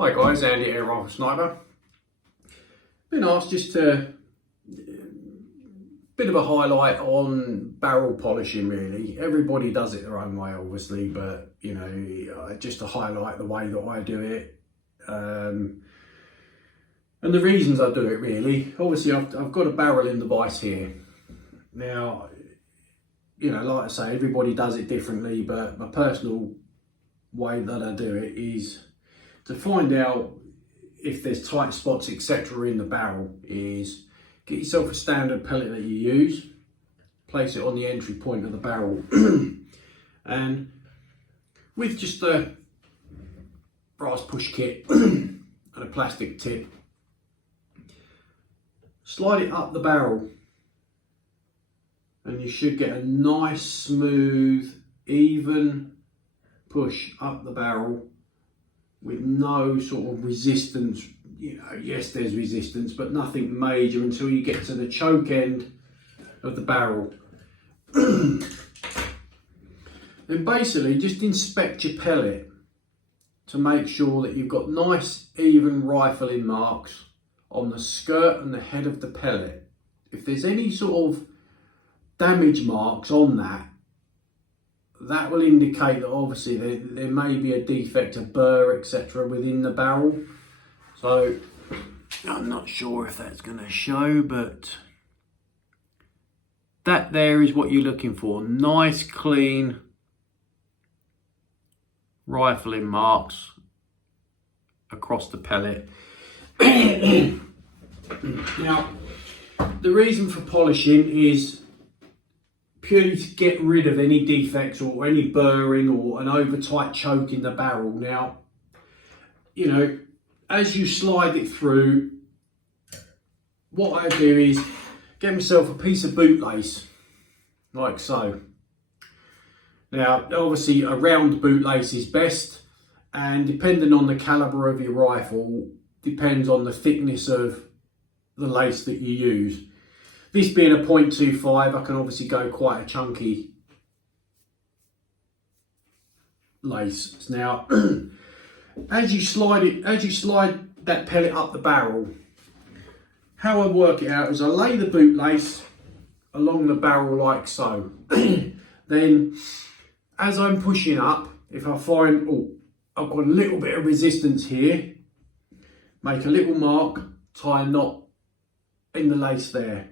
Hi guys, Andy here, Rifle Sniper. Been asked just to bit of a highlight on barrel polishing really. Everybody does it their own way obviously, but you know, just to highlight the way that I do it. And the reasons I do it really. Obviously I've got a barrel in the vise here. Now, you know, like I say, everybody does it differently, but my personal way that I do it is to find out if there's tight spots etc in the barrel is get yourself a standard pellet that you use, place it on the entry point of the barrel and with just a brass push kit and a plastic tip, slide it up the barrel and you should get a nice smooth even push up the barrel with no sort of resistance. You know, yes there's resistance but nothing major until you get to the choke end of the barrel. Then basically just inspect your pellet to make sure that you've got nice even rifling marks on the skirt and the head of the pellet. If there's any sort of damage marks on that, that will indicate that obviously there may be a defect of burr etc within the barrel. So I'm not sure if that's going to show, but that there is what you're looking for. Nice clean rifling marks across the pellet. Now the reason for polishing is purely to get rid of any defects or any burring or an over tight choke in the barrel. Now, you know, as you slide it through, what I do is get myself a piece of bootlace, like so. Now, obviously a round bootlace is best, and depending on the calibre of your rifle, depends on the thickness of the lace that you use. This being a 0.25, I can obviously go quite a chunky lace. Now, as you slide that pellet up the barrel, how I work it out is I lay the bootlace along the barrel like so. Then, as I'm pushing up, if I find, oh, I've got a little bit of resistance here, make a little mark, tie a knot in the lace there.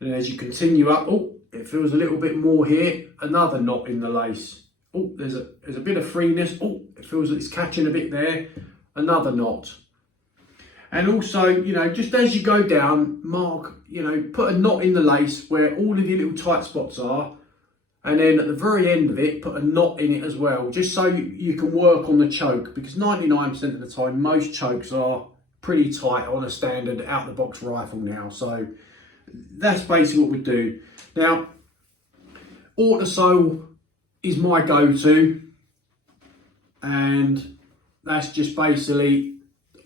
And as you continue up, oh, it feels a little bit more here, another knot in the lace. Oh, there's a bit of freeness. Oh, it feels like it's catching a bit there, another knot. And also, you know, just as you go down, mark, you know, put a knot in the lace where all of your little tight spots are. And then at the very end of it, put a knot in it as well, just so you can work on the choke, because 99% of the time, most chokes are pretty tight on a standard out-the-box rifle now. So that's basically what we do. Now, Autosol is my go-to, and that's just basically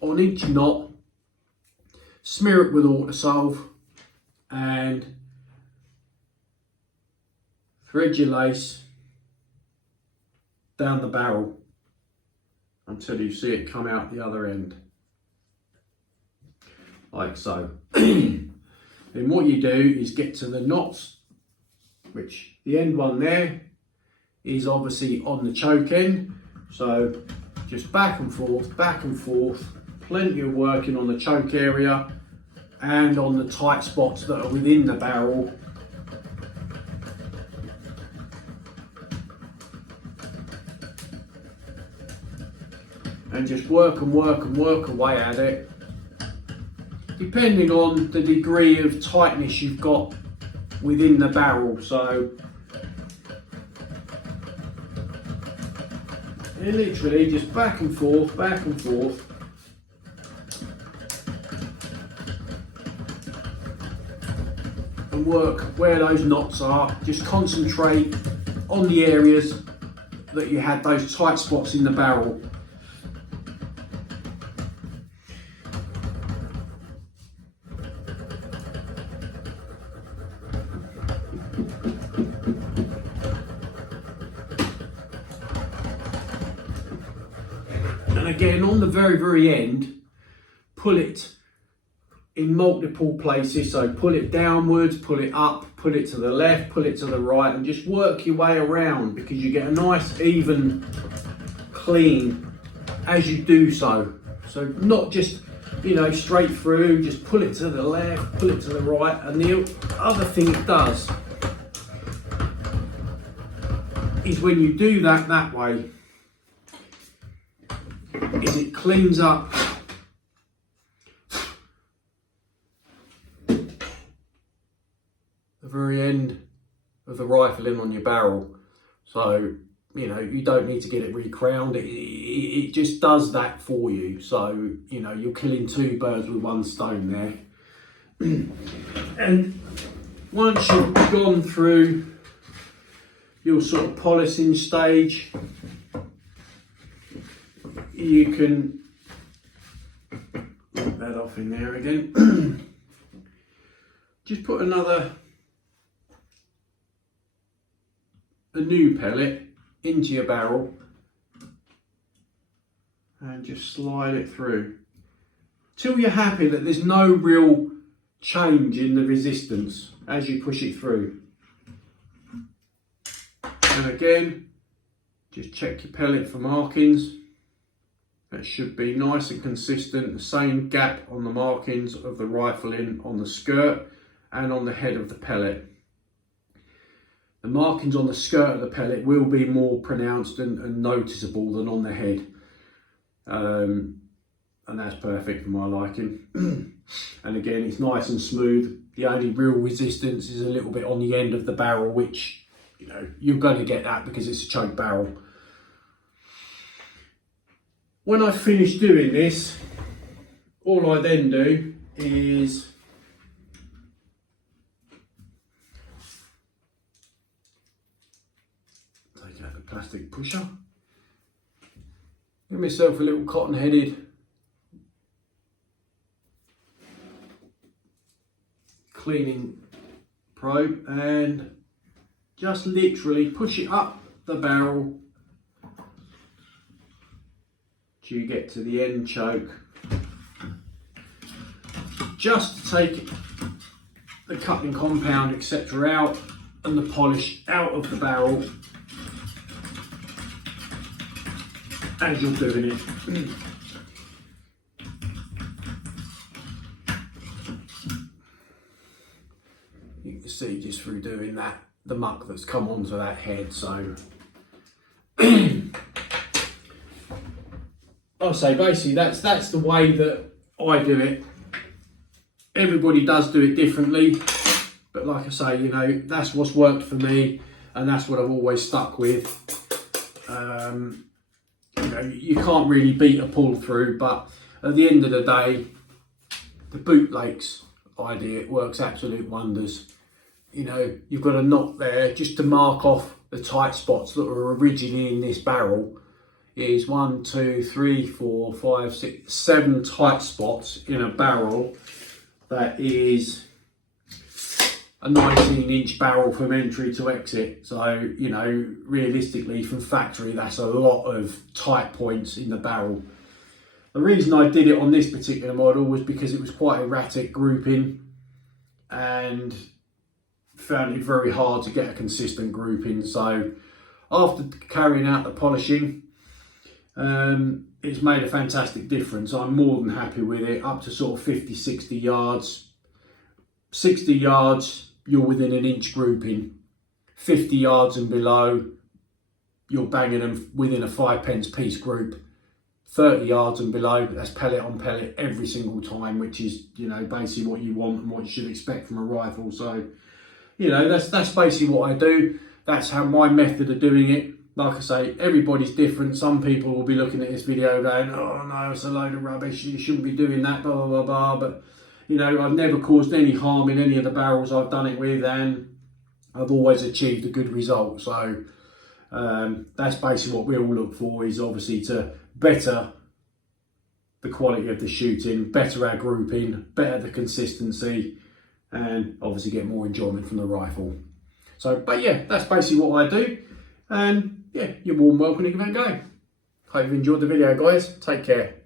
on each knot, smear it with Autosol and thread your lace down the barrel until you see it come out the other end, like so. Then what you do is get to the knots, which the end one there is obviously on the choke end. So just back and forth, plenty of working on the choke area and on the tight spots that are within the barrel. And just work away at it, depending on the degree of tightness you've got within the barrel. So and literally just back and forth and work where those knots are. Just concentrate on the areas that you had those tight spots in the barrel. And again, on the very end, pull it in multiple places. So pull it downwards, pull it up, pull it to the left, pull it to the right, and just work your way around, because you get a nice even clean as you do so. So not just, you know, straight through, just pull it to the left, pull it to the right. And the other thing it does is when you do that way, is it cleans up the very end of the rifling on your barrel. So, you know, you don't need to get it recrowned. It just does that for you. So, you know, you're killing two birds with one stone there. And once you've gone through your sort of polishing stage, you can knock that off in there again. Just put a new pellet into your barrel and just slide it through till you're happy that there's no real change in the resistance as you push it through. And again, just check your pellet for markings. That should be nice and consistent, the same gap on the markings of the rifling on the skirt and on the head of the pellet. The markings on the skirt of the pellet will be more pronounced and noticeable than on the head. And that's perfect for my liking. And again, it's nice and smooth. The only real resistance is a little bit on the end of the barrel, which, you know, you're going to get that because it's a choke barrel. When I finish doing this, all I then do is take out the plastic pusher, give myself a little cotton-headed cleaning probe and just literally push it up the barrel till you get to the end choke, just to take the cutting compound etc. out and the polish out of the barrel as you're doing it. You can see just through doing that the muck that's come onto that head. So I'll say basically that's the way that I do it. Everybody does do it differently, but like I say, you know, that's what's worked for me and that's what I've always stuck with. You know, you can't really beat a pull through, but at the end of the day, the bootlace idea works absolute wonders. You know, you've got a knot there just to mark off the tight spots that were originally in this barrel. Is 1, 2, 3, 4, 5, 6, 7 tight spots in a barrel that is a 19-inch barrel from entry to exit. So, you know, realistically from factory, that's a lot of tight points in the barrel. The reason I did it on this particular model was because it was quite erratic grouping and found it very hard to get a consistent grouping. So after carrying out the polishing, it's made a fantastic difference. I'm more than happy with it. Up to sort of 50, 60 yards. 60 yards, you're within an inch grouping. 50 yards and below, you're banging them within a 5p piece group. 30 yards and below, that's pellet on pellet every single time, which is, you know, basically what you want and what you should expect from a rifle. So, you know, that's basically what I do. That's how my method of doing it. Like I say, everybody's different. Some people will be looking at this video going, oh no, it's a load of rubbish, you shouldn't be doing that, blah, blah, blah, blah. But, you know, I've never caused any harm in any of the barrels I've done it with, and I've always achieved a good result. So that's basically what we all look for, is obviously to better the quality of the shooting, better our grouping, better the consistency, and obviously get more enjoyment from the rifle. So, but yeah, that's basically what I do. And yeah, you're more than welcome to give it a go. Hope you enjoyed the video, guys. Take care.